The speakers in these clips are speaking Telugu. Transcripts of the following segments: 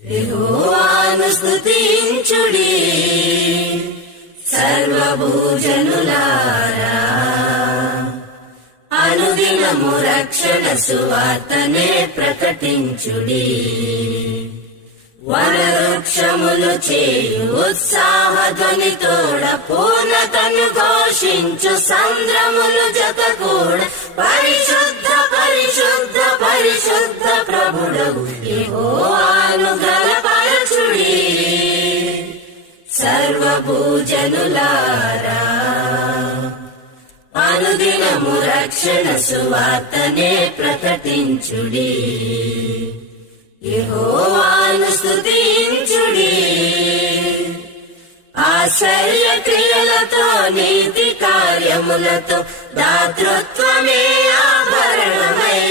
యెహోవాను స్తుతించుడి సర్వభూజనులారా, అనుదినము రక్షణ సువార్తనే ప్రకటించుడి. వనవృక్షములు చేయు ఉత్సాహధ్వనితోడ పూర్ణతను ఘోషించు సంద్రములు జతకూడ పరిశుద్ధ పరిశుద్ధ పరిశుద్ధ ప్రభుడవు యెహోవాను గలపరచుడి. సర్వభూజనులారా, అనుదినము రక్షణ సువార్తనే ప్రకటించుడి. యెహోవాను స్తుతించుడి. ఆశ్చర్య క్రియలతో నీతి కార్యములతో దాతృత్వమే ఆభరణమై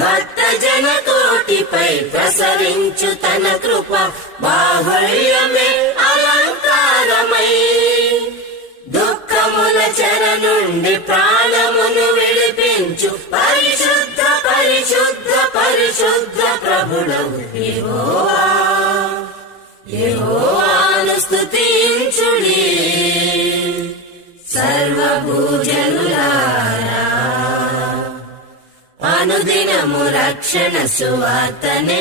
భక్త జన కోటిపై ప్రసరించు తన కృప బాహుళ్యమే అలంకారమై దుఃఖముల చెర నుండి ప్రాణమును విడిపించు పరిశుద్ధ పరిశుద్ధ పరిశుద్ధ ప్రభుడవు యెహోవా. యెహోవాను స్తుతించుడి సర్వభూజనులారా, అనుదినము రక్షణ సువార్తనే